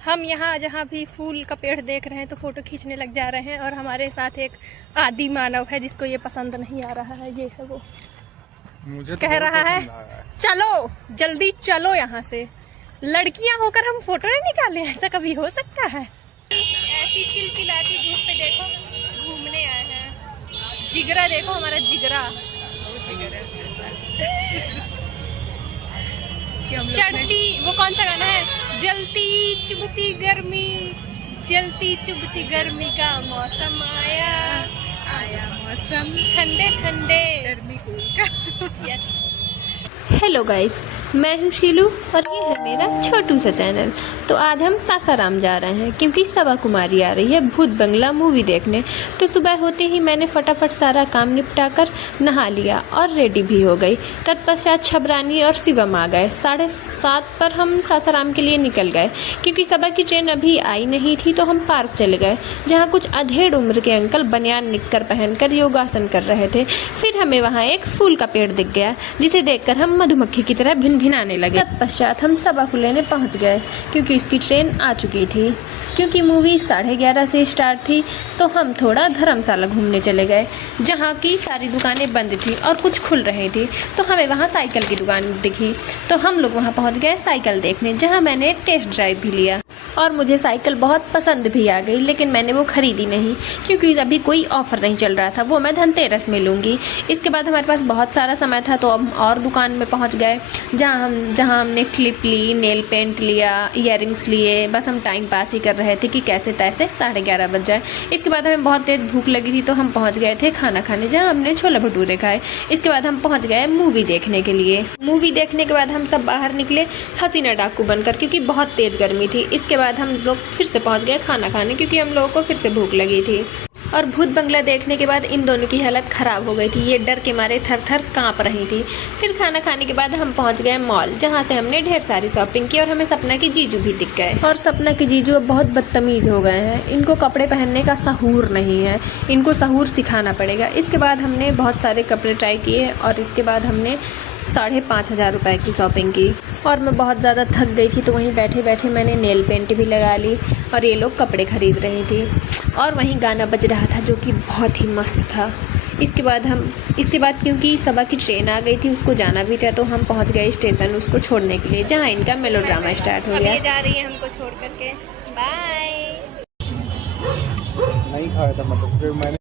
हम यहाँ जहाँ भी फूल का पेड़ देख रहे हैं तो फोटो खींचने लग जा रहे हैं और हमारे साथ एक आदि मानव है जिसको ये पसंद नहीं आ रहा है। ये है वो, मुझे कह रहा है चलो जल्दी चलो यहाँ से। लड़कियां होकर हम फोटो नहीं निकाले, ऐसा कभी हो सकता है? ऐसी चिलचिलाती धूप पे देखो घूमने आए हैं। जिगरा देखो हमारा जिगरा, चढ़ती वो कौन सा गाना है, जलती चुभती गर्मी, जलती चुभती गर्मी का मौसम आया, आया मौसम ठंडे ठंडे गर्मी का। यस। हेलो गाइस, मैं हूँ शीलू और ये है मेरा छोटू सा चैनल। तो आज हम सासाराम जा रहे हैं क्योंकि सबा कुमारी आ रही है भूत बंगला मूवी देखने। तो सुबह होते ही मैंने फटाफट सारा काम निपटा कर नहा लिया और रेडी भी हो गई। तत्पश्चात छबरानी और शिवम आ गए। 7:30 पर हम सासाराम के लिए निकल गए क्योंकि सबा की ट्रेन अभी आई नहीं थी। तो हम पार्क चले गए जहाँ कुछ अधेड़ उम्र के अंकल बनियान निक्कर पहनकर योगासन कर रहे थे। फिर हमें वहाँ एक फूल का पेड़ दिख गया जिसे देखकर हम मधुमक्खी की तरह भिनभिनाने लगे। तत्पश्चात हम सबा को लेने पहुंच गए क्योंकि उसकी ट्रेन आ चुकी थी। क्योंकि मूवी 11:30 से स्टार्ट थी तो हम थोड़ा धर्मशाला घूमने चले गए जहां की सारी दुकानें बंद थी और कुछ खुल रही थी। तो हमें वहां साइकिल की दुकान दिखी तो हम लोग वहां पहुंच गए साइकिल देखने, जहां मैंने टेस्ट ड्राइव भी लिया और मुझे साइकिल बहुत पसंद भी आ गई। लेकिन मैंने वो खरीदी नहीं क्योंकि अभी कोई ऑफर नहीं चल रहा था, वो मैं धनतेरस में लूँगी। इसके बाद हमारे पास बहुत सारा समय था तो हम और दुकान में पहुंच गए जहां हमने क्लिप ली, नेल पेंट लिया, इयररिंग्स लिए। बस हम टाइम पास ही कर रहे थे कि कैसे तैसे 11:30 बज जाए। इसके बाद हमें बहुत तेज भूख लगी थी तो हम पहुंच गए थे खाना खाने, जहां हमने छोले भटूरे खाए। इसके बाद हम पहुंच गए मूवी देखने के लिए। मूवी देखने के बाद हम सब बाहर निकले हसीना डाकू बनकर क्योंकि बहुत तेज गर्मी थी। इसके बाद हम लोग फिर से पहुंच गए खाना खाने क्योंकि हम लोगों को फिर से भूख लगी थी। और भूत बंगला देखने के बाद इन दोनों की हालत खराब हो गई थी, ये डर के मारे थर थर कांप रही थी। फिर खाना खाने के बाद हम पहुंच गए मॉल, जहां से हमने ढेर सारी शॉपिंग की और हमें सपना के जीजू भी दिख गए। और सपना के जीजू अब बहुत बदतमीज हो गए हैं, इनको कपड़े पहनने का सहूर नहीं है, इनको सहूर सिखाना पड़ेगा। इसके बाद हमने बहुत सारे कपड़े ट्राई किए और इसके बाद हमने 5,500 रुपए की शॉपिंग की और मैं बहुत ज़्यादा थक गई थी। तो वहीं बैठे बैठे मैंने नेल पेंट भी लगा ली और ये लोग कपड़े खरीद रही थी और वहीं गाना बज रहा था जो कि बहुत ही मस्त था। इसके बाद क्योंकि सबा की ट्रेन आ गई थी, उसको जाना भी था, तो हम पहुंच गए स्टेशन उसको छोड़ने के लिए, जहां इनका मेलोड्रामा स्टार्ट हो गया। ये जा रही है हमको छोड़ करके, बाय। नहीं खाया था मतलब फिर मैंने